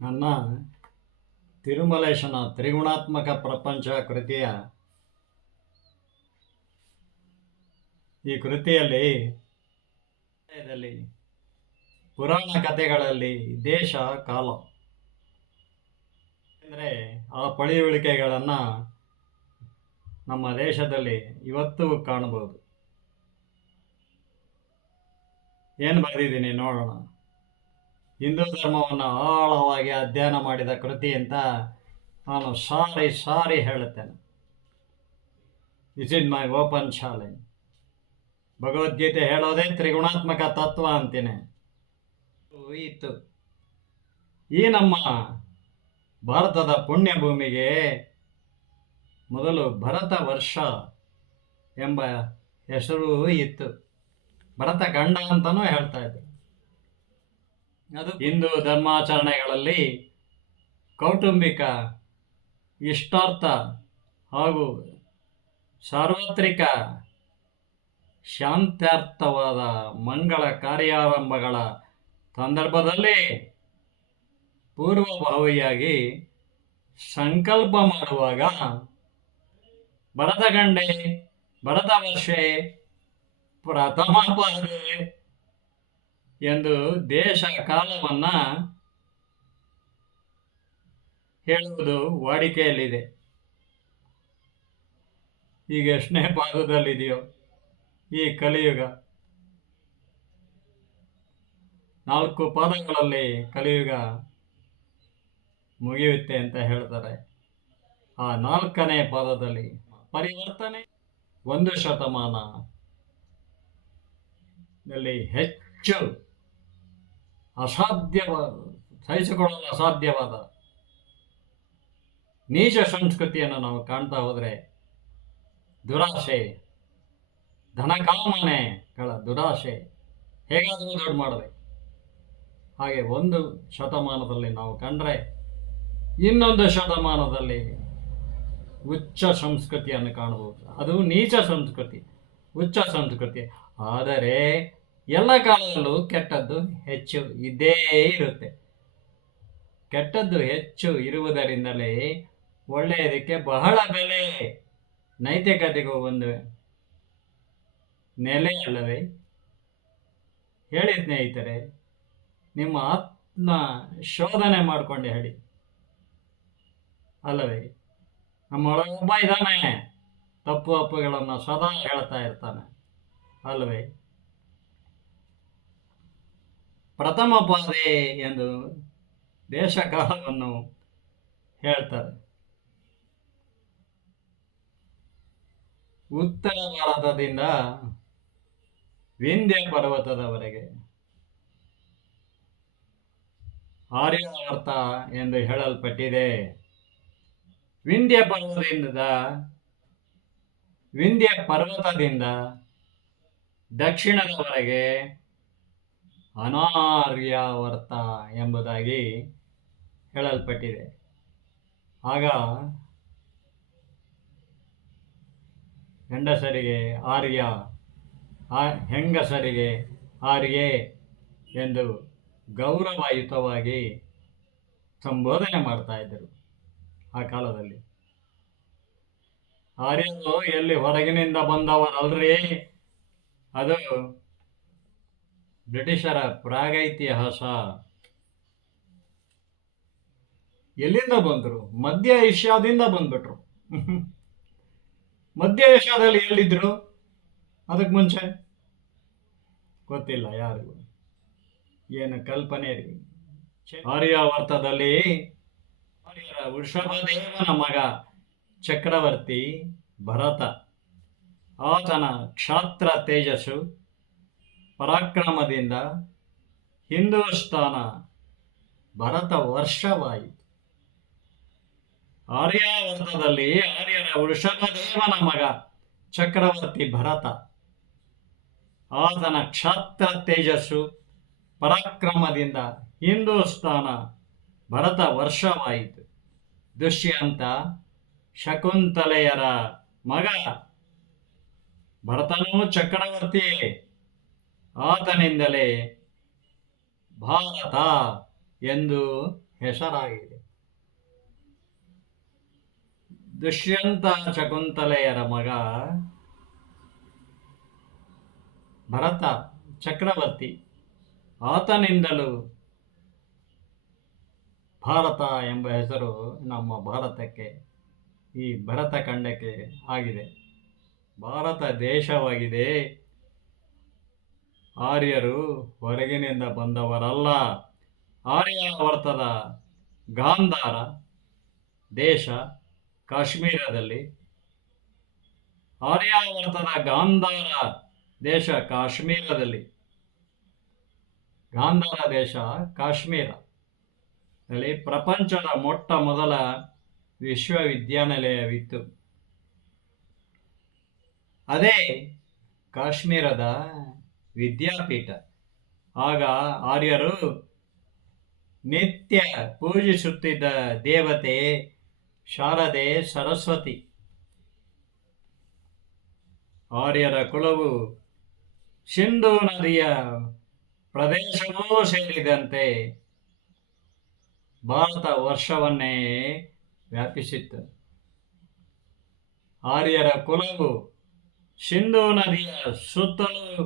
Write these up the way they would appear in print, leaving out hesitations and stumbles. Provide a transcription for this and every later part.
ನನ್ನ ತಿರುಮಲೇಶನ ತ್ರಿಗುಣಾತ್ಮಕ ಪ್ರಪಂಚ ಕೃತಿಯ ಈ ಕೃತಿಯಲ್ಲಿ ಪುರಾಣ ಕಥೆಗಳಲ್ಲಿ ದೇಶ ಕಾಲ ಅಂದರೆ ಆ ಪಳಿಯುಳಿಕೆಗಳನ್ನು ನಮ್ಮ ದೇಶದಲ್ಲಿ ಇವತ್ತು ಕಾಣಬಹುದು. ಏನು ಬರೆದಿದ್ದೀನಿ ನೋಡೋಣ. ಹಿಂದೂ ಧರ್ಮವನ್ನು ಆಳವಾಗಿ ಅಧ್ಯಯನ ಮಾಡಿದ ಕೃತಿ ಅಂತ ನಾನು ಸಾರಿ ಹೇಳುತ್ತೇನೆ. Is in my open challenge. Bhagavad Gita ಹೇಳೋದೇ ತ್ರಿಗುಣಾತ್ಮಕ ತತ್ವ ಅಂತೀನಿ. ಇತ್ತು ಈ ನಮ್ಮ ಭಾರತದ ಪುಣ್ಯ ಭೂಮಿಗೆ ಮೊದಲು ಭರತ ವರ್ಷ ಎಂಬ ಹೆಸರು ಇತ್ತು. ಭರತ ಗಂಡ ಅಂತಲೂ ಹೇಳ್ತಾ ಇದ್ರು. ಅದು ಹಿಂದೂ ಧರ್ಮಾಚರಣೆಗಳಲ್ಲಿ ಕೌಟುಂಬಿಕ, ಇಷ್ಟಾರ್ಥ ಹಾಗೂ ಸಾರ್ವತ್ರಿಕ ಶಾಂತ್ಯಾರ್ಥವಾದ ಮಂಗಳ ಕಾರ್ಯಾರಂಭಗಳ ಸಂದರ್ಭದಲ್ಲಿ ಪೂರ್ವಭಾವಿಯಾಗಿ ಸಂಕಲ್ಪ ಮಾಡುವಾಗ ಭರತ ಗಂಡೆ, ಭರತ ವರ್ಷೆ, ಪ್ರಥಮ ಪಾದೆ ಎಂದು ದೇಶ ಕಾಲವನ್ನು ಹೇಳುವುದು ವಾಡಿಕೆಯಲ್ಲಿದೆ. ಈಗ ಎಷ್ಟನೇ ಪಾದದಲ್ಲಿದೆಯೋ ಈ ಕಲಿಯುಗ? 4 ಪಾದಗಳಲ್ಲಿ ಕಲಿಯುಗ ಮುಗಿಯುತ್ತೆ ಅಂತ ಹೇಳ್ತಾರೆ. ಆ 4ನೇ ಪಾದದಲ್ಲಿ ಪರಿವರ್ತನೆ 1 ಶತಮಾನದಲ್ಲಿ ಹೆಚ್ಚು ಸಹಿಸಿಕೊಳ್ಳಲು ಅಸಾಧ್ಯವಾದ ನೀಚ ಸಂಸ್ಕೃತಿಯನ್ನು ನಾವು ಕಾಣ್ತಾ ಹೋದರೆ, ದುರಾಶೆ, ಧನಕಾಮನೆಗಳ ದುರಾಶೆ, ಹೇಗಾದರೂ ದೊಡ್ಡ ಮಾಡಬೇಕು ಹಾಗೆ 1 ಶತಮಾನದಲ್ಲಿ ನಾವು ಕಂಡ್ರೆ, ಇನ್ನೊಂದು ಶತಮಾನದಲ್ಲಿ ಉಚ್ಚ ಸಂಸ್ಕೃತಿಯನ್ನು ಕಾಣಬಹುದು. ಅದು ನೀಚ ಸಂಸ್ಕೃತಿ, ಉಚ್ಚ ಸಂಸ್ಕೃತಿ. ಆದರೆ ಎಲ್ಲ ಕಾಲದಲ್ಲೂ ಕೆಟ್ಟದ್ದು ಹೆಚ್ಚು ಇದ್ದೇ ಇರುತ್ತೆ. ಕೆಟ್ಟದ್ದು ಹೆಚ್ಚು ಇರುವುದರಿಂದಲೇ ಒಳ್ಳೆಯದಕ್ಕೆ ಬಹಳ ಬೆಲೆ, ನೈತಿಕತೆಗೂ ಒಂದು ನೆಲೆ ಅಲ್ಲವೇ? ಹೇಳಿ ಸ್ನೇಹಿತರೆ, ನಿಮ್ಮ ಆತ್ಮ ಶೋಧನೆ ಮಾಡಿಕೊಂಡು ಹೇಳಿ ಅಲ್ಲವೇ? ನಮ್ಮೊಳಗೊಬ್ಬ ಇದ್ದಾನೆ, ತಪ್ಪು ಅಪ್ಪುಗಳನ್ನು ಸದಾ ಹೇಳ್ತಾ ಇರ್ತಾನೆ ಅಲ್ಲವೇ? ಪ್ರಥಮ ಪಾದೆ ಎಂದು ದೇಶ ಕಾಲವನ್ನು ಹೇಳ್ತಾರೆ. ಉತ್ತರ ಭಾರತದಿಂದ ವಿಂಧ್ಯ ಪರ್ವತದವರೆಗೆ ಆರ್ಯಾವರ್ತ ಎಂದು ಹೇಳಲ್ಪಟ್ಟಿದೆ. ವಿಂಧ್ಯ ಪರ್ವತದಿಂದ ದಕ್ಷಿಣದವರೆಗೆ ಅನಾರ್ಯಾವರ್ತ ಎಂಬುದಾಗಿ ಹೇಳಲ್ಪಟ್ಟಿದೆ. ಆಗ ಹೆಂಡಸರಿಗೆ ಆರ್ಯ, ಹೆಂಗಸರಿಗೆ ಆರ್ಯೆ ಎಂದು ಗೌರವಯುತವಾಗಿ ಸಂಬೋಧನೆ ಮಾಡ್ತಾ ಇದ್ದರು ಆ ಕಾಲದಲ್ಲಿ. ಆರ್ಯರು ಎಲ್ಲಿ ಹೊರಗಿನಿಂದ ಬಂದವರಲ್ರಿ, ಅದು ಬ್ರಿಟಿಷರ ಪ್ರಾಗೈತಿಹಾಸ. ಎಲ್ಲಿಂದ ಬಂದರು? ಮಧ್ಯ ಏಷ್ಯಾದಿಂದ ಬಂದ್ಬಿಟ್ರು. ಮಧ್ಯ ಏಷ್ಯಾದಲ್ಲಿ ಎಲ್ಲಿದ್ರು ಅದಕ್ಕೆ ಮುಂಚೆ ಗೊತ್ತಿಲ್ಲ ಯಾರಿಗೂ. ಏನು ಕಲ್ಪನೆ ರೀ. ಆರ್ಯಾವರ್ತದಲ್ಲಿ ವೃಷಭದೇವನ ಮಗ ಚಕ್ರವರ್ತಿ ಭರತ, ಆತನ ಕ್ಷಾತ್ರ ತೇಜಸ್ಸು ಪರಾಕ್ರಮದಿಂದ ಹಿಂದೂಸ್ತಾನ ಭರತ ವರ್ಷವಾಯಿತು. ಆರ್ಯಾವರ್ತದಲ್ಲಿ ಆರ್ಯರ ವೃಷಭದೇವನ ಮಗ ಚಕ್ರವರ್ತಿ ಭರತ, ಆತನ ಕ್ಷಾತ್ರ ತೇಜಸ್ಸು ಪರಾಕ್ರಮದಿಂದ ಹಿಂದೂಸ್ತಾನ ಭರತ ವರ್ಷವಾಯಿತು. ದುಷ್ಯಂತ ಶಕುಂತಲೆಯರ ಮಗ ಭರತನೂ ಚಕ್ರವರ್ತಿಯೇ. ಆತನಿಂದಲೇ ಭಾರತ ಎಂದು ಹೆಸರಾಗಿದೆ. ದುಷ್ಯಂತ ಶಕುಂತಲೆಯರ ಮಗ ಭರತ ಚಕ್ರವರ್ತಿ. ಆತನಿಂದಲೂ ಭಾರತ ಎಂಬ ಹೆಸರು ನಮ್ಮ ಭಾರತಕ್ಕೆ, ಈ ಭರತ ಖಂಡಕ್ಕೆ ಆಗಿದೆ. ಭಾರತ ದೇಶವಾಗಿದೆ. ಆರ್ಯರು ಹೊರಗಿನಿಂದ ಬಂದವರಲ್ಲ. ಆರ್ಯಾವರ್ತದ ಗಾಂಧಾರ ದೇಶ ಕಾಶ್ಮೀರದಲ್ಲಿ, ಆರ್ಯಾವರ್ತದ ಗಾಂಧಾರ ದೇಶ ಕಾಶ್ಮೀರದಲ್ಲಿ, ಗಾಂಧಾರ ದೇಶ ಕಾಶ್ಮೀರ ದಲ್ಲಿ ಪ್ರಪಂಚದ ಮೊಟ್ಟ ಮೊದಲ ವಿಶ್ವವಿದ್ಯಾನಿಲಯವಿತ್ತು. ಅದೇ ಕಾಶ್ಮೀರದ ವಿದ್ಯಾಪೀಠ. ಆಗ ಆರ್ಯರು ನಿತ್ಯ ಪೂಜಿಸುತ್ತಿದ್ದ ದೇವತೆ ಶಾರದೆ ಸರಸ್ವತಿ. ಆರ್ಯರ ಕುಲವು ಸಿಂಧೂ ನದಿಯ ಪ್ರದೇಶವೂ ಸೇರಿದಂತೆ ಭಾರತ ವರ್ಷವನ್ನೇ ವ್ಯಾಪಿಸಿತ್ತು. ಆರ್ಯರ ಕುಲವು ಸಿಂಧೂ ನದಿಯ ಸುತ್ತಲೂ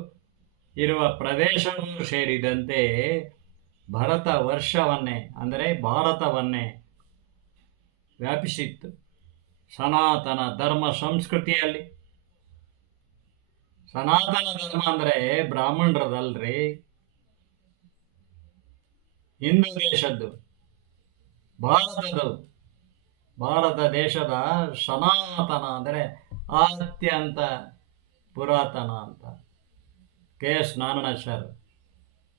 ಇರುವ ಪ್ರದೇಶವೂ ಸೇರಿದಂತೆ ಭರತ ವರ್ಷವನ್ನೇ ಅಂದರೆ ಭಾರತವನ್ನೇ ವ್ಯಾಪಿಸಿತ್ತು. ಸನಾತನ ಧರ್ಮ ಸಂಸ್ಕೃತಿಯಲ್ಲಿ, ಸನಾತನ ಧರ್ಮ ಅಂದರೆ ಬ್ರಾಹ್ಮಣರದಲ್ರಿ, ಹಿಂದೂ ದೇಶದ್ದು, ಭಾರತ ದೇಶದ ಸನಾತನ ಅಂದರೆ ಅತ್ಯಂತ ಪುರಾತನ ಅಂತ. KS Narayana sir,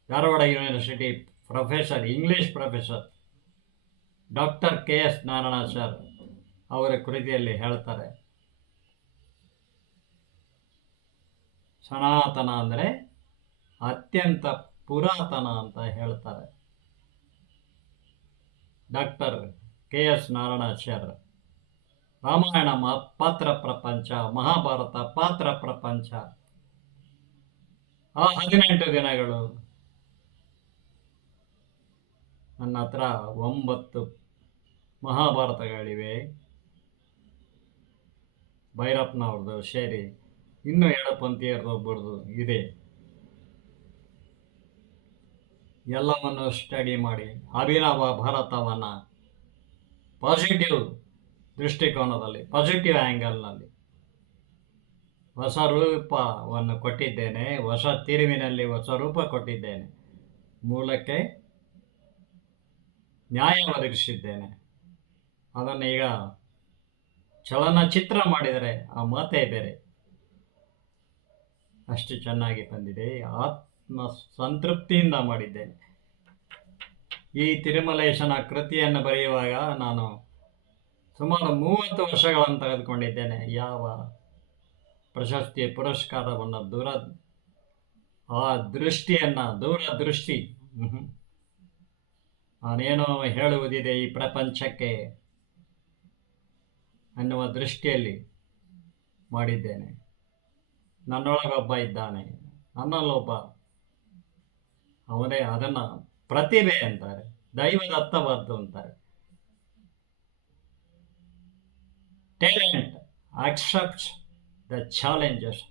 Dharwad university professor, English professor doctor KS Narayana sir ಅವರ ಕೃತಿಯಲ್ಲಿ ಹೇಳ್ತಾರೆ, ಸನಾತನ ಅಂದರೆ ಅತ್ಯಂತ ಪುರಾತನ ಅಂತ ಹೇಳ್ತಾರೆ. Doctor KS Narayanacharya. ರಾಮಾಯಣ ಪಾತ್ರ ಪ್ರಪಂಚ, ಮಹಾಭಾರತ ಪಾತ್ರ ಪ್ರಪಂಚ, ಆ 18 ದಿನಗಳು. ನನ್ನ ಹತ್ರ 9 ಮಹಾಭಾರತಗಳಿವೆ, ಭೈರಪ್ಪನವ್ರದ್ದು ಸೇರಿ ಇನ್ನೂ ಎಡಪಂಥೀಯರದೊಬ್ಬರದು ಇದೆ. ಎಲ್ಲವನ್ನು ಸ್ಟಡಿ ಮಾಡಿ ಅಭಿನವ ಭಾರತವನ್ನು ಪಾಸಿಟಿವ್ ದೃಷ್ಟಿಕೋನದಲ್ಲಿ, ಪಾಸಿಟಿವ್ ಆ್ಯಂಗಲ್ನಲ್ಲಿ ಹೊಸ ರೂಪವನ್ನು ಕೊಟ್ಟಿದ್ದೇನೆ, ಹೊಸ ತಿರುವಿನಲ್ಲಿ ಹೊಸ ರೂಪ ಕೊಟ್ಟಿದ್ದೇನೆ, ಮೂಲಕ್ಕೆ ನ್ಯಾಯ ಒದಗಿಸಿದ್ದೇನೆ. ಅದನ್ನು ಈಗ ಚಲನಚಿತ್ರ ಮಾಡಿದರೆ ಆ ಮಾತೇ ಬೇರೆ, ಅಷ್ಟು ಚೆನ್ನಾಗಿ ಬಂದಿದೆ. ಆತ್ಮ ಸಂತೃಪ್ತಿಯಿಂದ ಮಾಡಿದ್ದೇನೆ. ಈ ತಿರುಮಲೇಶನ ಕೃತಿಯನ್ನು ಬರೆಯುವಾಗ ನಾನು ಸುಮಾರು 30 ವರ್ಷಗಳನ್ನು ತೆಗೆದುಕೊಂಡಿದ್ದೇನೆ. ಯಾವ ಪ್ರಶಸ್ತಿ ಪುರಸ್ಕಾರವನ್ನು ದೂರದೃಷ್ಟಿ ನಾನೇನೋ ಹೇಳುವುದಿದೆ ಈ ಪ್ರಪಂಚಕ್ಕೆ ಅನ್ನುವ ದೃಷ್ಟಿಯಲ್ಲಿ ಮಾಡಿದ್ದೇನೆ. ನನ್ನೊಳಗೊಬ್ಬ ಇದ್ದಾನೆ, ನನ್ನಲ್ಲೊಬ್ಬ, ಅವನೇ. ಅದನ್ನು ಪ್ರತಿಭೆ ಅಂತಾರೆ, ದೈವದತ್ತವಾದ್ದು ಅಂತಾರೆ. Talent accepts the challenges.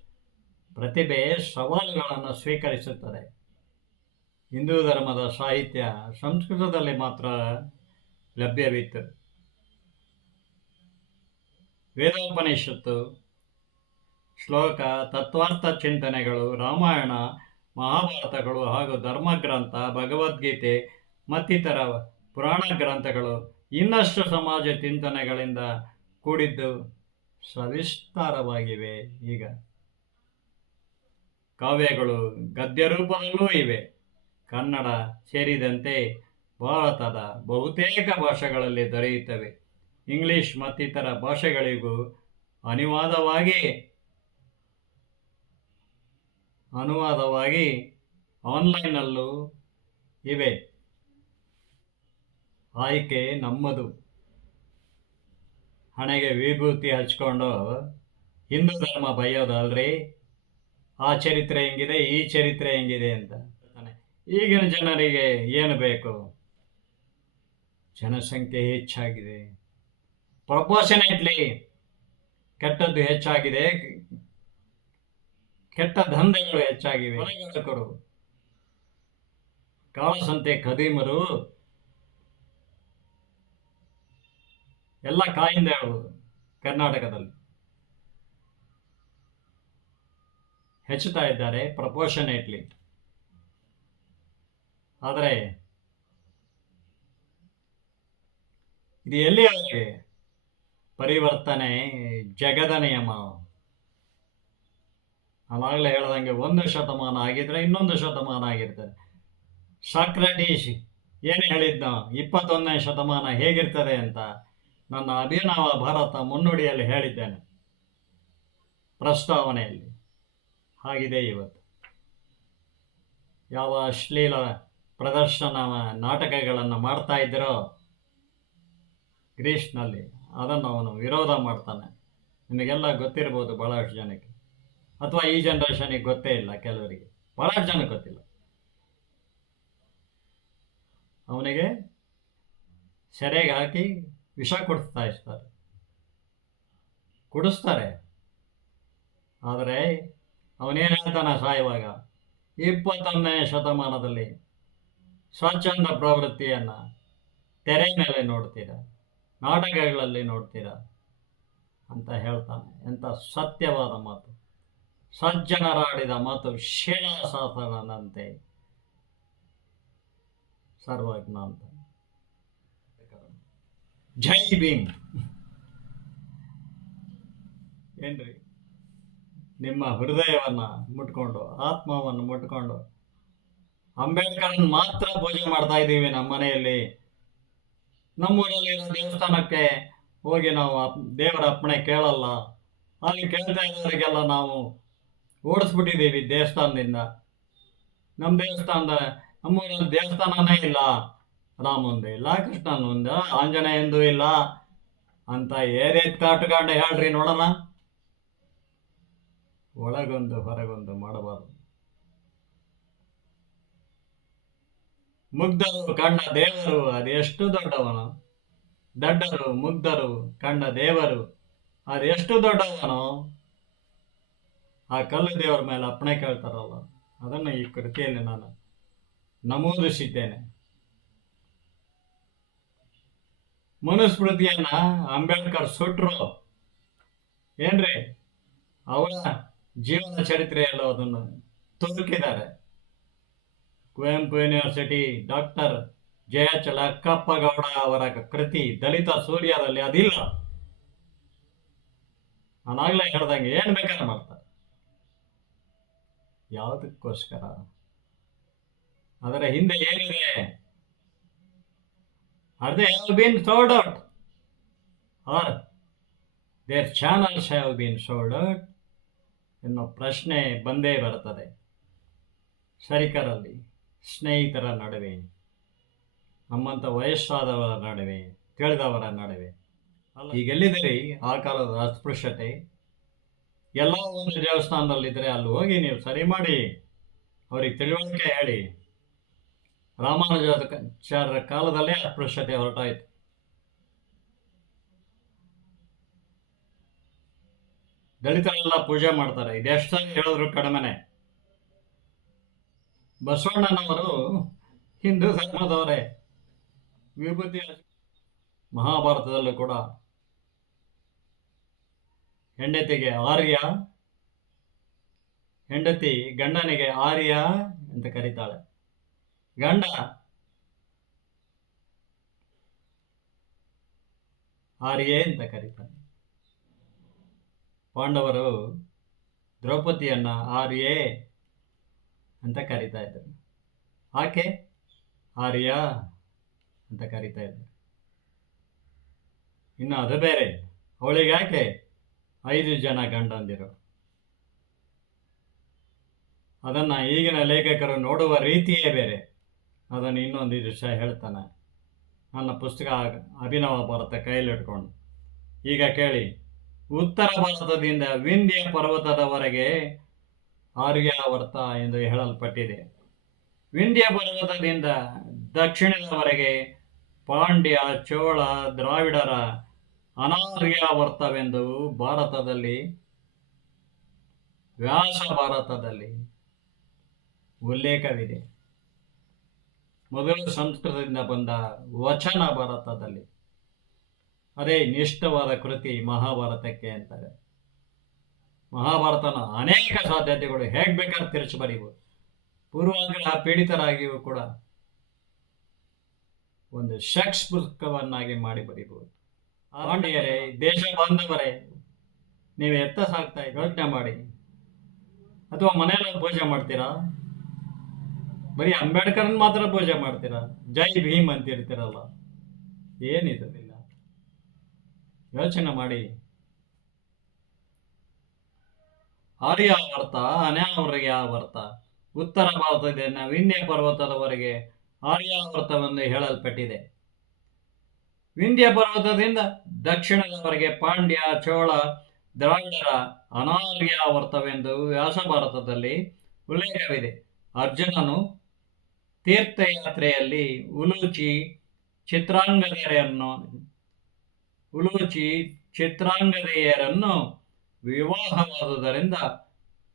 ಪ್ರತಿಭೆ ಸವಾಲುಗಳನ್ನು ಸ್ವೀಕರಿಸುತ್ತದೆ. ಹಿಂದೂ ಧರ್ಮದ ಸಾಹಿತ್ಯ ಸಂಸ್ಕೃತದಲ್ಲಿ ಮಾತ್ರ ಲಭ್ಯವಿತ್ತು. ವೇದೋಪನಿಷತ್ತು, ಶ್ಲೋಕ, ತತ್ವಾರ್ಥ ಚಿಂತನೆಗಳು, ರಾಮಾಯಣ, ಮಹಾಭಾರತಗಳು ಹಾಗೂ ಧರ್ಮಗ್ರಂಥ, ಭಗವದ್ಗೀತೆ ಮತ್ತಿತರ ಪುರಾಣ ಗ್ರಂಥಗಳು ಇನ್ನಷ್ಟು ಸಮಾಜ ಚಿಂತನೆಗಳಿಂದ ಕೂಡಿದ್ದು ಸವಿಸ್ತಾರವಾಗಿವೆ. ಈಗ ಕಾವ್ಯಗಳು ಗದ್ಯ ರೂಪದಲ್ಲೂ ಇವೆ. ಕನ್ನಡ ಸೇರಿದಂತೆ ಭಾರತದ ಬಹುತೇಕ ಭಾಷೆಗಳಲ್ಲಿ ದೊರೆಯುತ್ತವೆ. ಇಂಗ್ಲಿಷ್ ಮತ್ತಿತರ ಭಾಷೆಗಳಿಗೂ ಅನುವಾದವಾಗಿ ಆನ್ಲೈನಲ್ಲೂ ಇವೆ. ಆಯ್ಕೆ ನಮ್ಮದು. ಹಣೆಗೆ ವಿಭೂತಿ ಹಚ್ಕೊಂಡು ಹಿಂದೂ ಧರ್ಮ ಬೈಯೋದಲ್ರಿ, ಆ ಚರಿತ್ರೆ ಹೆಂಗಿದೆ, ಈ ಚರಿತ್ರೆ ಹೆಂಗಿದೆ ಅಂತ. ಈಗಿನ ಜನರಿಗೆ ಏನು ಬೇಕು? ಜನಸಂಖ್ಯೆ ಹೆಚ್ಚಾಗಿದೆ, ಪ್ರಪೋರ್ಷನೇಟ್ಲಿ ಕೆಟ್ಟದ್ದು ಹೆಚ್ಚಾಗಿದೆ, ಕೆಟ್ಟ ದಂಧೆಗಳು ಹೆಚ್ಚಾಗಿವೆ. ಕೊಲೆಗಡಕರು, ಕಾಳಸಂತೆ ಖದೀಮರು ಎಲ್ಲ ಕಾಯಿಂದ ಹೇಳುವುದು ಕರ್ನಾಟಕದಲ್ಲಿ ಹೆಚ್ಚುತ್ತಾ ಇದ್ದಾರೆ ಪ್ರಪೋರ್ಷನೇಟ್ಲಿ. ಆದರೆ ಇದು ಎಲ್ಲಿಯವರೆಗೆ? ಪರಿವರ್ತನೆ ಜಗದ ನಿಯಮ. ನಾವಾಗಲೇ ಹೇಳ್ದಂಗೆ 1 ಶತಮಾನ ಆಗಿದ್ರೆ ಇನ್ನೊಂದು ಶತಮಾನ ಆಗಿರ್ತದೆ. ಸಾಕ್ರಟೀಸ್ ಏನು ಹೇಳಿದ್ನ 21ನೇ ಶತಮಾನ ಹೇಗಿರ್ತದೆ ಅಂತ ನನ್ನ ಅಭಿನವ ಭಾರತ ಮುನ್ನುಡಿಯಲ್ಲಿ ಹೇಳಿದ್ದೇನೆ, ಪ್ರಸ್ತಾವನೆಯಲ್ಲಿ. ಹಾಗಿದೆ ಇವತ್ತು. ಯಾವ ಅಶ್ಲೀಲ ಪ್ರದರ್ಶನ ನಾಟಕಗಳನ್ನು ಮಾಡ್ತಾ ಇದ್ದರೋ ಗ್ರೀಸ್ನಲ್ಲಿ, ಅದನ್ನು ಅವನು ವಿರೋಧ ಮಾಡ್ತಾನೆ. ನಿಮಗೆಲ್ಲ ಗೊತ್ತಿರ್ಬೋದು ಭಾಳಷ್ಟು ಜನಕ್ಕೆ, ಅಥವಾ ಈ ಜನ್ರೇಷನಿಗೆ ಗೊತ್ತೇ ಇಲ್ಲ, ಕೆಲವರಿಗೆ ಭಾಳಷ್ಟು ಜನಕ್ಕೆ ಗೊತ್ತಿಲ್ಲ. ಅವನಿಗೆ ಸೆರೆಗೆ ಹಾಕಿ ವಿಷ ಕುಡಿಸ್ತಾರೆ. ಆದರೆ ಅವನೇನು ಹೇಳ್ತಾನೆ ಸಾಯುವಾಗ, 21ನೇ ಶತಮಾನದಲ್ಲಿ ಸ್ವಚ್ಛಂದ ಪ್ರವೃತ್ತಿಯನ್ನು ತೆರೆ ಮೇಲೆ ನೋಡ್ತೀರಾ, ನಾಟಕಗಳಲ್ಲಿ ನೋಡ್ತೀರಾ ಅಂತ ಹೇಳ್ತಾನೆ. ಎಂಥ ಸತ್ಯವಾದ ಮಾತು, ಸಜ್ಜನರಾಡಿದ ಮಾತು ಶಿಲಾಶಾಸನದಂತೆ ಸರ್ವಜ್ಞ ಅಂತ. ಜೈ ಭೀಮ್. ಏನ್ರಿ, ನಿಮ್ಮ ಹೃದಯವನ್ನು ಮುಟ್ಕೊಂಡು, ಆತ್ಮವನ್ನು ಮುಟ್ಕೊಂಡು ಅಂಬೇಡ್ಕರ್ನ ಮಾತ್ರ ಪೂಜೆ ಮಾಡ್ತಾ ಇದ್ದೀವಿ ನಮ್ಮ ಮನೆಯಲ್ಲಿ. ನಮ್ಮೂರಲ್ಲಿರೋ ದೇವಸ್ಥಾನಕ್ಕೆ ಹೋಗಿ ನಾವು ದೇವರ ಅಪ್ಪಣೆ ಕೇಳಲ್ಲ. ಅಲ್ಲಿ ಕೇಳ್ತಾ ಇರೋರಿಗೆಲ್ಲ ನಾವು ಓಡಿಸ್ಬಿಟ್ಟಿದ್ದೀವಿ ದೇವಸ್ಥಾನದಿಂದ. ನಮ್ಮೂರಲ್ಲಿ ದೇವಸ್ಥಾನನೇ ಇಲ್ಲ, ರಾಮಂದು ಇಲ್ಲ, ಕೃಷ್ಣನೊಂದು, ಆಂಜನೇಯಂದು ಇಲ್ಲ ಅಂತ ಏರೆತ್ತಾಟ್ಕೊಂಡು ಹೇಳ್ರಿ ನೋಡೋಣ. ಒಳಗೊಂದು ಹೊರಗೊಂದು ಮಾಡಬಾರದು. ಮುಗ್ಧರು ಕಂಡ ದೇವರು ಅದೆಷ್ಟು ದೊಡ್ಡವನು, ದಡ್ಡರು ಮುಗ್ಧರು ಕಂಡ ದೇವರು ಅದೆಷ್ಟು ದೊಡ್ಡವನು. ಆ ಕಲ್ಲು ದೇವರ ಮೇಲೆ ಅಪ್ಪಣೆ ಕೇಳ್ತಾರಲ್ಲ, ಅದನ್ನು ಈ ಕೃತಿಯಲ್ಲಿ ನಾನು ನಮೂದಿಸಿದ್ದೇನೆ. ಮನುಸ್ಮೃತಿಯನ್ನ ಅಂಬೇಡ್ಕರ್ ಸುಟ್ರು ಏನ್ರಿ, ಅವರ ಜೀವನ ಚರಿತ್ರೆಯಲ್ಲೂ ಅದನ್ನು ತುರುಕಿದ್ದಾರೆ. ಕುವೆಂಪು ಯೂನಿವರ್ಸಿಟಿ ಡಾಕ್ಟರ್ ಜಯಚ ಲಕ್ಕಪ್ಪಗೌಡ ಅವರ ಕೃತಿ ದಲಿತ ಸೂರ್ಯದಲ್ಲಿ ಅದಿಲ್ಲ. ನಾನಾಗಲೇ ಹೇಳ್ದಂಗೆ ಏನು ಬೇಕಾದ್ರೆ ಮಾಡ್ತಾರೆ. ಯಾವುದಕ್ಕೋಸ್ಕರ? ಅದರ ಹಿಂದೆ ಏನಿದೆ? Are they have been sold out? Or their channels have been sold out? ಎನ್ನೋ ಪ್ರಶ್ನೆ ಬಂದೇ ಬರ್ತದೆ. ಸರಿಕರಲ್ಲಿ, ಸ್ನೇಹಿತರ ನಡುವೆ, ನಮ್ಮಂಥ ವಯಸ್ಸಾದವರ ನಡುವೆ, ತಿಳಿದವರ ನಡುವೆ. ಈಗೆಲ್ಲಿದ್ದೀರಿ ಆ ಕಾಲದ ಅಸ್ಪೃಶ್ಯತೆ? ಎಲ್ಲ ಒಂದು ದೇವಸ್ಥಾನದಲ್ಲಿದ್ದರೆ ಅಲ್ಲಿ ಹೋಗಿ ನೀವು ಸರಿ ಮಾಡಿ ಅವ್ರಿಗೆ ತಿಳುವಳಿಕೆ ಹೇಳಿ. ರಾಮಾನುಜಾಚಾರ್ಯರ ಕಾಲದಲ್ಲೇ ಅಸ್ಪೃಶ್ಯತೆ ಹೊರಟಾಯಿತು. ದಲಿತರೆಲ್ಲ ಪೂಜೆ ಮಾಡ್ತಾರೆ, ಇದೆಷ್ಟು ಹೇಳಿದ್ರು ಕಡಿಮೆನೆ. ಬಸವಣ್ಣನವರು ಹಿಂದೂ ಧರ್ಮದವರೇ. ವಿಭೂತಿ ಮಹಾಭಾರತದಲ್ಲೂ ಕೂಡ ಹೆಂಡತಿ ಗಂಡನಿಗೆ ಆರ್ಯ ಅಂತ ಕರೀತಾಳೆ, ಗಂಡ ಆರ್ಯೆ ಅಂತ ಕರೀತಾನೆ. ಪಾಂಡವರು ದ್ರೌಪದಿಯನ್ನ ಆರ್ಯೆ ಅಂತ ಕರೀತಾ ಇದ್ದರು, ಆಕೆ ಆರ್ಯ ಅಂತ ಕರೀತಾ ಇದ್ದರು. ಇನ್ನು ಅದು ಬೇರೆ, ಅವಳಿಗೆ ಯಾಕೆ 5 ಜನ ಗಂಡಂದಿರು. ಅದನ್ನು ಈಗಿನ ಲೇಖಕರು ನೋಡುವ ರೀತಿಯೇ ಬೇರೆ. ಅದನ್ನು ಇನ್ನೊಂದು ದಿವಸ ಹೇಳ್ತಾನೆ ನನ್ನ ಪುಸ್ತಕ ಅಭಿನವ ಭಾರತ ಕೈಯಲ್ಲಿಟ್ಕೊಂಡು. ಈಗ ಕೇಳಿ, ಉತ್ತರ ಭಾರತದಿಂದ ವಿಂಧ್ಯ ಪರ್ವತದವರೆಗೆ ಆರ್ಯಾವರ್ತ ಎಂದು ಹೇಳಲ್ಪಟ್ಟಿದೆ. ವಿಂಧ್ಯ ಪರ್ವತದಿಂದ ದಕ್ಷಿಣದವರೆಗೆ ಪಾಂಡ್ಯ, ಚೋಳ, ದ್ರಾವಿಡರ ಅನಾರ್ಯಾವರ್ತವೆಂದು ಭಾರತದಲ್ಲಿ ವ್ಯಾಸ ಭಾರತದಲ್ಲಿ ಉಲ್ಲೇಖವಿದೆ. ಮೊದಲು ಸಂಸ್ಕೃತದಿಂದ ಬಂದ ವಚನ ಭಾರತದಲ್ಲಿ. ಅದೇ ನಿಷ್ಠವಾದ ಕೃತಿ ಮಹಾಭಾರತಕ್ಕೆ ಅಂತಾರೆ. ಮಹಾಭಾರತನ ಅನೇಕ ಸಾಧ್ಯತೆಗಳು ಹೇಗೆ ಬೇಕಾದ್ರೆ ತಿರುಚಿ ಬರೀಬಹುದು. ಪೂರ್ವಾಗ್ರಹ ಪೀಡಿತರಾಗಿಯೂ ಕೂಡ ಒಂದು ಸೆಕ್ಸ್ ಪುಸ್ತಕವನ್ನಾಗಿ ಮಾಡಿ ಬರೀಬಹುದು. ಪಾಂಡ್ಯರೇ, ದೇಶ ಬಾಂಧವರೇ, ನೀವು ಎತ್ತ ಸಾಕ್ತಾ ಯೋಚನೆ ಮಾಡಿ. ಅಥವಾ ಮನೆಯಲ್ಲ ಪೂಜೆ ಮಾಡ್ತೀರಾ? ಬರೀ ಅಂಬೇಡ್ಕರ್ನ ಮಾತ್ರ ಪೂಜೆ ಮಾಡ್ತೀರಾ? ಜೈ ಭೀಮ್ ಅಂತಿರ್ತೀರಲ್ಲ, ಏನಿದಿಲ್ಲ. ಯೋಚನೆ ಮಾಡಿ. ಆರ್ಯಾವರ್ತ, ಅನಾರ್ಯಾವರ್ತ, ಉತ್ತರ ಭಾರತದಿಂದ ವಿಂಧ್ಯ ಪರ್ವತದವರೆಗೆ ಆರ್ಯಾವರ್ತವೆಂದು ಹೇಳಲ್ಪಟ್ಟಿದೆ. ವಿಂಧ್ಯ ಪರ್ವತದಿಂದ ದಕ್ಷಿಣದವರೆಗೆ ಪಾಂಡ್ಯ, ಚೋಳ, ದ್ರಾವಿಡರ ಅನಾರ್ಯಾವರ್ತವೆಂದು ವ್ಯಾಸ ಭಾರತದಲ್ಲಿ ಉಲ್ಲೇಖವಿದೆ. ಅರ್ಜುನನು ತೀರ್ಥಯಾತ್ರೆಯಲ್ಲಿ ಉಲೂಚಿ ಚಿತ್ರಾಂಗದೆಯರನ್ನು ವಿವಾಹವಾದುದರಿಂದ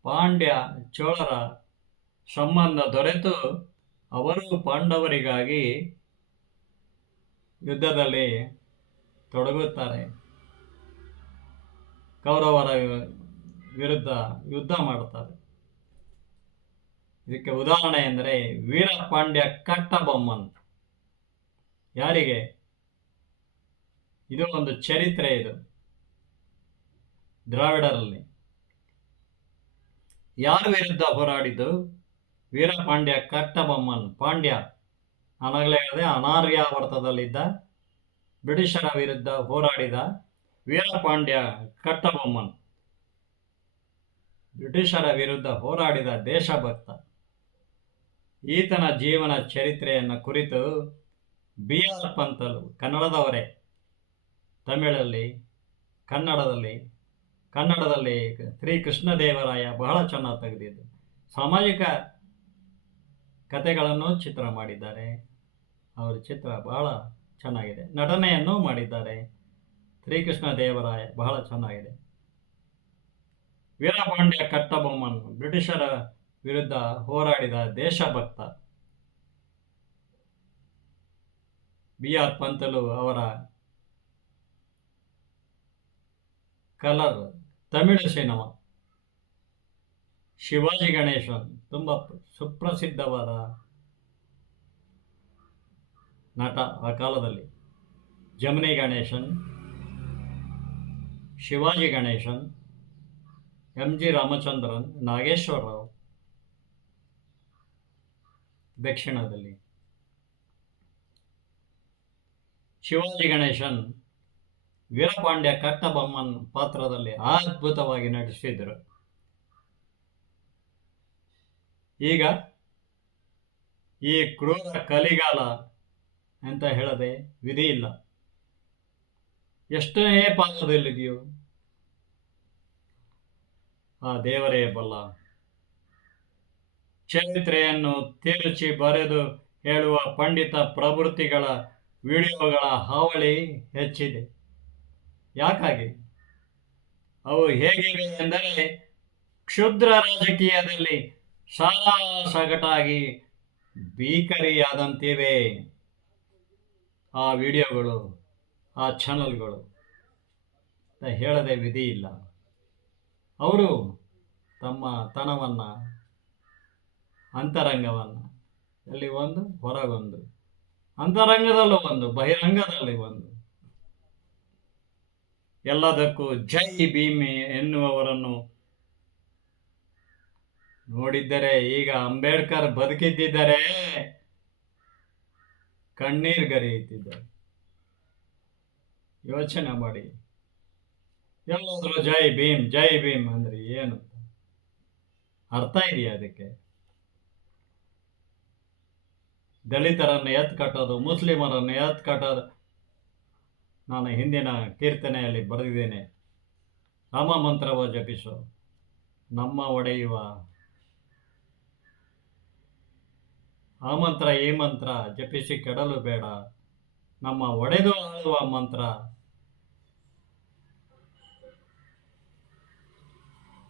ಪಾಂಡ್ಯ, ಚೋಳರ ಸಂಬಂಧ ದೊರೆತು ಅವರು ಪಾಂಡವರಿಗಾಗಿ ಯುದ್ಧದಲ್ಲಿ ತೊಡಗುತ್ತಾರೆ. ಕೌರವರ ವಿರುದ್ಧ ಯುದ್ಧ ಮಾಡುತ್ತಾರೆ. ಇದಕ್ಕೆ ಉದಾಹರಣೆ ಎಂದರೆ ವೀರಪಾಂಡ್ಯ ಕಟ್ಟಬೊಮ್ಮನ್. ಯಾರಿಗೆ? ಇದು ಒಂದು ಚರಿತ್ರೆ. ಇದು ದ್ರಾವಿಡರಲ್ಲಿ ಯಾರ ವಿರುದ್ಧ ಹೋರಾಡಿದ್ದು? ವೀರಪಾಂಡ್ಯ ಕಟ್ಟಬೊಮ್ಮನ್. ಪಾಂಡ್ಯ ನಾನಾಗಲೇ ಹೇಳಿದೆ, ಅನಾರ್ಯಾವರ್ತದಲ್ಲಿದ್ದ ಬ್ರಿಟಿಷರ ವಿರುದ್ಧ ಹೋರಾಡಿದ ವೀರಪಾಂಡ್ಯ ಕಟ್ಟಬೊಮ್ಮನ್ ಬ್ರಿಟಿಷರ ವಿರುದ್ಧ ಹೋರಾಡಿದ ದೇಶಭಕ್ತ. ಈತನ ಜೀವನ ಚರಿತ್ರೆಯನ್ನು ಕುರಿತು B.R. ಪಂತಲು, ಕನ್ನಡದವರೇ, ತಮಿಳಲ್ಲಿ, ಕನ್ನಡದಲ್ಲಿ ಶ್ರೀ ಕೃಷ್ಣದೇವರಾಯ ಬಹಳ ಚೆನ್ನಾಗಿ ತೆಗೆದಿದ್ದು. ಸಾಮಾಜಿಕ ಕಥೆಗಳನ್ನು ಚಿತ್ರ ಮಾಡಿದ್ದಾರೆ. ಅವರ ಚಿತ್ರ ಬಹಳ ಚೆನ್ನಾಗಿದೆ. ನಟನೆಯನ್ನು ಮಾಡಿದ್ದಾರೆ. ಶ್ರೀಕೃಷ್ಣದೇವರಾಯ ಬಹಳ ಚೆನ್ನಾಗಿದೆ. ವೀರಪಾಂಡ್ಯ ಕಟ್ಟಬೊಮ್ಮನ್ ಬ್ರಿಟಿಷರ ವಿರುದ್ಧ ಹೋರಾಡಿದ ದೇಶಭಕ್ತ. B.R. ಪಂತಲು ಅವರ ಕಲರ್ ತಮಿಳು ಸಿನಿಮಾ. ಶಿವಾಜಿ ಗಣೇಶನ್ ತುಂಬ ಸುಪ್ರಸಿದ್ಧವಾದ ನಟ ಆ ಕಾಲದಲ್ಲಿ. ಜಮಿನಿ ಗಣೇಶನ್, ಶಿವಾಜಿ ಗಣೇಶನ್, M.G. ರಾಮಚಂದ್ರನ್, ನಾಗೇಶ್ವರರಾವ್ ದಕ್ಷಿಣದಲ್ಲಿ. ಶಿವಾಜಿ ಗಣೇಶನ್ ವೀರಪಾಂಡ್ಯ ಕಟ್ಟಬೊಮ್ಮನ್ ಪಾತ್ರದಲ್ಲಿ ಅದ್ಭುತವಾಗಿ ನಟಿಸಿದರು. ಈಗ ಈ ಕ್ರೂರ ಕಲಿಗಾಲ ಅಂತ ಹೇಳದೆ ವಿಧಿ ಇಲ್ಲ. ಎಷ್ಟನೇ ಪಾದದಲ್ಲಿದೆಯೋ ಆ ದೇವರೇ ಬಲ್ಲ. ಚರಿತ್ರೆಯನ್ನು ತಿರುಚಿ ಬರೆದು ಹೇಳುವ ಪಂಡಿತ ಪ್ರವೃತ್ತಿಗಳ ವಿಡಿಯೋಗಳ ಹಾವಳಿ ಹೆಚ್ಚಿದೆ. ಯಾಕಾಗಿ? ಅವು ಹೇಗಿವೆ ಎಂದರೆ ಕ್ಷುದ್ರ ರಾಜಕೀಯದಲ್ಲಿ ಸಾರಾಸಗಟಾಗಿ ಭೀಕರಿಯಾದಂತಿವೆ ಆ ವಿಡಿಯೋಗಳು, ಆ ಚಾನಲ್ಗಳು. ಹೇಳದೆ ವಿಧಿ ಇಲ್ಲ. ಅವರು ತಮ್ಮ ತನವನ್ನು, ಅಂತರಂಗವನ್ನು, ಅಲ್ಲಿ ಒಂದು ಹೊರಗೊಂದು, ಅಂತರಂಗದಲ್ಲೂ ಒಂದು, ಬಹಿರಂಗದಲ್ಲಿ ಒಂದು, ಎಲ್ಲದಕ್ಕೂ ಜೈ ಭೀಮ್ ಎನ್ನುವವರನ್ನು ನೋಡಿದ್ದರೆ ಈಗ ಅಂಬೇಡ್ಕರ್ ಬದುಕಿದ್ದರೆ ಕಣ್ಣೀರು ಗರಿಯುತ್ತಿದ್ದಾರೆ. ಯೋಚನೆ ಮಾಡಿ. ಎಲ್ಲಾದರೂ ಜೈ ಭೀಮ್ ಅಂದ್ರೆ ಏನು ಅರ್ಥ ಇದೆಯಾ ಅದಕ್ಕೆ? ದಲಿತರನ್ನು ಎತ್ತು ಕಟ್ಟೋದು, ಮುಸ್ಲಿಮರನ್ನು ಎತ್ತು ಕಟ್ಟೋದು. ನಾನು ಹಿಂದಿನ ಕೀರ್ತನೆಯಲ್ಲಿ ಬರೆದಿದ್ದೇನೆ, ರಾಮ ಮಂತ್ರವ ಜಪಿಸೋ, ನಮ್ಮ ಒಡೆಯುವ ಆ ಮಂತ್ರ ಈ ಮಂತ್ರ ಜಪಿಸಿ ಕೆಡಲು ಬೇಡ, ನಮ್ಮ ಒಡೆದು ಆಳುವ ಮಂತ್ರ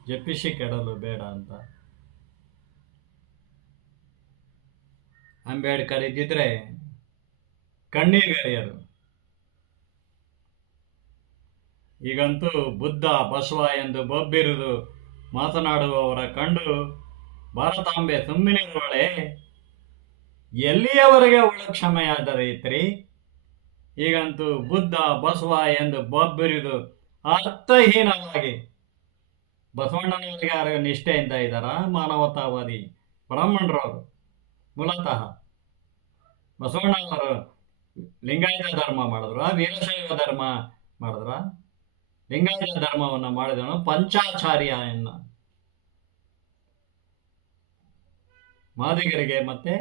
ಜಪಿಸಿ ಕೆಡಲು ಬೇಡ ಅಂತ ಅಂಬೇಡ್ಕರ್ ಇದ್ದಿದ್ರೆ ಕಣ್ಣೀರ್ಗರಿಯರು. ಈಗಂತೂ ಬುದ್ಧ ಬಸವ ಎಂದು ಬೊಬ್ಬಿರುವುದು ಮಾತನಾಡುವವರ ಕಂಡು ಭಾರತಾಂಬೆ ಸುಮ್ಮನಿರುವಳೆ. ಎಲ್ಲಿಯವರೆಗೆ ಅವಳ ಕ್ಷಮೆಯಾದರೈತ್ರಿ? ಈಗಂತೂ ಬುದ್ಧ ಬಸವ ಎಂದು ಬೊಬ್ಬಿರುವುದು ಅರ್ಥಹೀನವಾಗಿ. ಬಸವಣ್ಣನವರಿಗೆ ಯಾರು ನಿಷ್ಠೆಯಿಂದ ಇದ್ದಾರ? ಮಾನವತಾವಾದಿ ಬ್ರಾಹ್ಮಣರವರು ಮೂಲತಃ. ಬಸವಣ್ಣನವರು ಲಿಂಗಾಯತ ಧರ್ಮ ಮಾಡಿದ್ರ, ವೀರಶೈವ ಧರ್ಮ ಮಾಡಿದ್ರ? ಲಿಂಗಾಯತ ಧರ್ಮವನ್ನು ಮಾಡಿದವನು ಪಂಚಾಚಾರ್ಯ ಎನ್ನ. ಮಾದಿಗರಿಗೆ ಮತ್ತೆ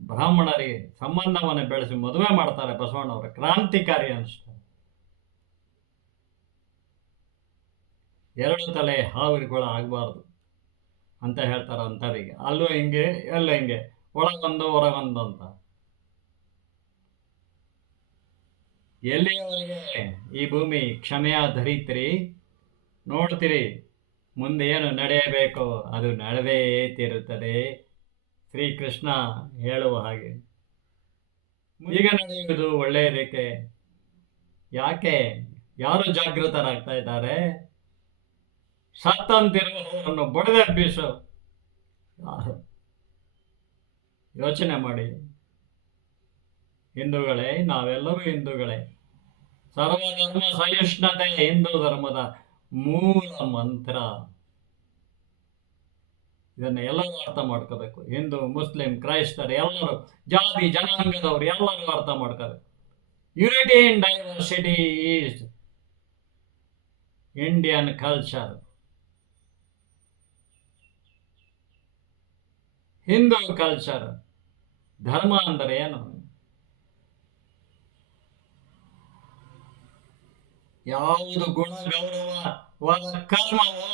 ಬ್ರಾಹ್ಮಣರಿಗೆ ಸಂಬಂಧವನ್ನು ಬೆಳೆಸಿ ಮದುವೆ ಮಾಡ್ತಾರೆ ಬಸವಣ್ಣವರು. ಕ್ರಾಂತಿಕಾರಿ ಅನಿಸ್ತಾರೆ. ಎರಡು ತಲೆ ಹಾವಿರುಗಳು ಆಗಬಾರ್ದು ಅಂತ ಹೇಳ್ತಾರೆ ಅಂಥವರಿಗೆ. ಅಲ್ಲೂ ಹಿಂಗೆ ಎಲ್ಲ ಹಿಂಗೆ, ಒಳಗೊಂದು ಹೊರಗೊಂದು ಅಂತ. ಎಲ್ಲಿಯವರೆಗೆ ಈ ಭೂಮಿ ಕ್ಷಮೆಯ ಧರಿತ್ರಿ ನೋಡ್ತೀರಿ, ಮುಂದೆ ಏನು ನಡೆಯಬೇಕೋ ಅದು ನಡೆದೇ ತೀರುತ್ತದೆ. ಶ್ರೀಕೃಷ್ಣ ಹೇಳುವ ಹಾಗೆ ಈಗ ನಡೆಯುವುದು ಒಳ್ಳೆಯದಕ್ಕೆ. ಯಾಕೆ ಯಾರು ಜಾಗೃತರಾಗ್ತಾ ಇದ್ದಾರೆ? ಸತ್ತಂತಿರುವವರನ್ನು ಬಡಿದೆಬ್ಬಿಸು. ಯೋಚನೆ ಮಾಡಿ ಹಿಂದೂಗಳೇ, ನಾವೆಲ್ಲರೂ ಹಿಂದೂಗಳೇ. ಸರ್ವಧರ್ಮ ಸಹಿಷ್ಣುತೆ ಹಿಂದೂ ಧರ್ಮದ ಮೂಲ ಮಂತ್ರ. ಇದನ್ನು ಎಲ್ಲರೂ ಅರ್ಥ ಮಾಡ್ಕೋಬೇಕು. ಹಿಂದೂ, ಮುಸ್ಲಿಂ, ಕ್ರೈಸ್ತರು ಎಲ್ಲರೂ, ಜಾತಿ ಜನಾಂಗದವರು ಎಲ್ಲರೂ ಅರ್ಥ ಮಾಡ್ಕೋಬೇಕು. Unity in diversity is Indian culture. Hindu culture. ಧರ್ಮ ಅಂದರೆ ಏನು? ಯಾವುದು ಗುಣಗೌರವವಾದ ಕರ್ಮವೋ,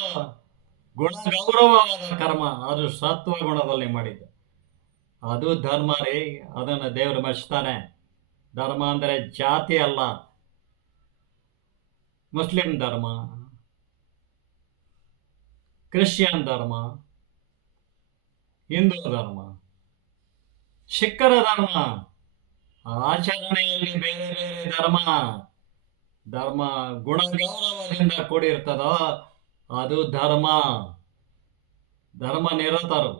ಗುಣಗೌರವವಾದ ಕರ್ಮ ಅದು ಸತ್ವ ಗುಣದಲ್ಲಿ ಮಾಡಿದ್ದು, ಅದು ಧರ್ಮ ರೀ. ಅದನ್ನು ದೇವರು ಮೆಚ್ತಾನೆ. ಧರ್ಮ ಅಂದರೆ ಜಾತಿ ಅಲ್ಲ. ಮುಸ್ಲಿಂ ಧರ್ಮ, ಕ್ರಿಶ್ಚಿಯನ್ ಧರ್ಮ, ಹಿಂದೂ ಧರ್ಮ, ಸಿಖ್ಖರ ಧರ್ಮ, ಆಚರಣೆಯಲ್ಲಿ ಬೇರೆ ಬೇರೆ ಧರ್ಮ. ಧರ್ಮ ಗುಣಗೌರವದಿಂದ ಕೂಡಿರ್ತದೋ ಅದು ಧರ್ಮ. ಧರ್ಮ ನಿರತರು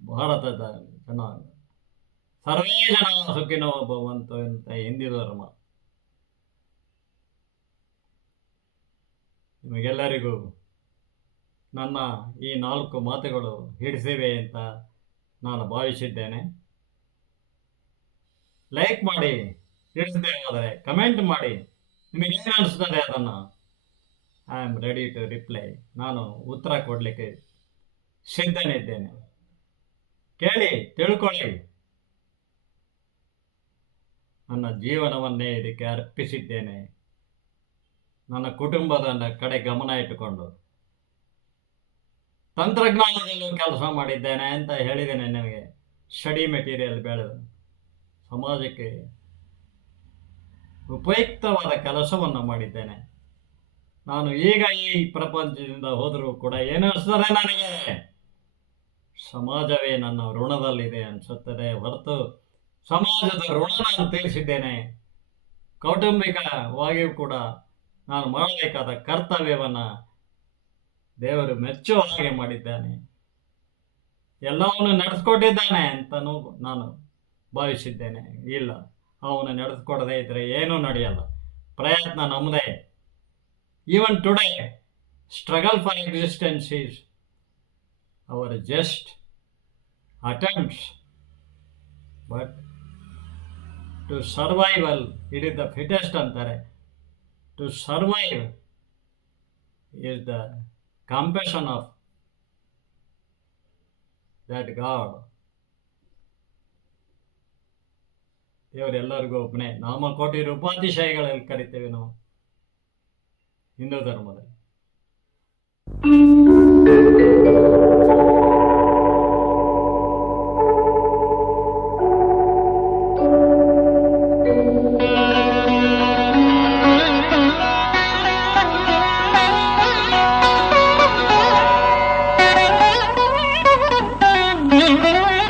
ಭಾರತದ ಜನ. ಸರ್ವೇ ಜನ ಸುಖಿನೋ ಭವಂತು ಅಂತ ಹಿಂದೂ ಧರ್ಮ. ನಿಮಗೆಲ್ಲರಿಗೂ ನನ್ನ ಈ 4 ಮಾತುಗಳು ಹಿಡಿಸಿವೆ ಅಂತ ನಾನು ಭಾವಿಸಿದ್ದೇನೆ. ಲೈಕ್ ಮಾಡಿ, ಹಿಡಿಸದೆ ಹೋದರೆ ಕಮೆಂಟ್ ಮಾಡಿ. ನಿಮಗೇನು ಅನಿಸ್ತದೆ ಅದನ್ನು I am ready to reply. ನಾನು ಉತ್ತರ ಕೊಡಲಿಕ್ಕೆ ಸಿದ್ಧನಿದ್ದೇನೆ. ಕೇಳಿ, ತಿಳ್ಕೊಳ್ಳಿ. ನನ್ನ ಜೀವನವನ್ನೇ ಇದಕ್ಕೆ ಅರ್ಪಿಸಿದ್ದೇನೆ. ನನ್ನ ಕುಟುಂಬದ ಕಡೆ ಗಮನ ಇಟ್ಟುಕೊಂಡು ತಂತ್ರಜ್ಞಾನದಲ್ಲೂ ಕೆಲಸ ಮಾಡಿದ್ದೇನೆ ಅಂತ ಹೇಳಿದ್ದೇನೆ. ನಿಮಗೆ ಸ್ಟಡಿ ಮೆಟೀರಿಯಲ್ ಬೆಳೆದು ಸಮಾಜಕ್ಕೆ ಉಪಯುಕ್ತವಾದ ಕೆಲಸವನ್ನು ಮಾಡಿದ್ದೇನೆ. ನಾನು ಈಗ ಈ ಪ್ರಪಂಚದಿಂದ ಹೋದರೂ ಕೂಡ ಏನು ಅನಿಸ್ತದೆ ನನಗೆ? ಸಮಾಜವೇ ನನ್ನ ಋಣದಲ್ಲಿದೆ ಅನಿಸುತ್ತದೆ ಹೊರತು ಸಮಾಜದ ಋಣ ನಾನು ತೀರಿಸಿದ್ದೇನೆ. ಕೌಟುಂಬಿಕವಾಗಿಯೂ ಕೂಡ ನಾನು ಮಾಡಬೇಕಾದ ಕರ್ತವ್ಯವನ್ನು ದೇವರು ಮೆಚ್ಚುವ ಹಾಗೆ ಮಾಡಿದ್ದಾನೆ. ಎಲ್ಲವನ್ನು ನಡೆಸ್ಕೊಟ್ಟಿದ್ದಾನೆ ಅಂತಲೂ ನಾನು ಭಾವಿಸಿದ್ದೇನೆ. ಇಲ್ಲ, ಅವನು ನಡೆಸ್ಕೊಡದೇ ಇದ್ದರೆ ಏನೂ ನಡೆಯಲ್ಲ. ಪ್ರಯತ್ನ ನಮ್ಮದೇ. Even today struggle for existence is our just attempts, but to survival it is the fittest ಅಂತಾರೆ. To survive is the compassion of that God. ದೇವರೆಲ್ಲರಿಗೂ ಒಬ್ಬನೇ. ನಾಮಕೋಟಿ ರೂಪಾತಿಶಯಗಳಲ್ಲಿ ಕರಿತೇವೆ ನಾವು ಹಿಂದೂ ಧರ್ಮದಲ್ಲಿ.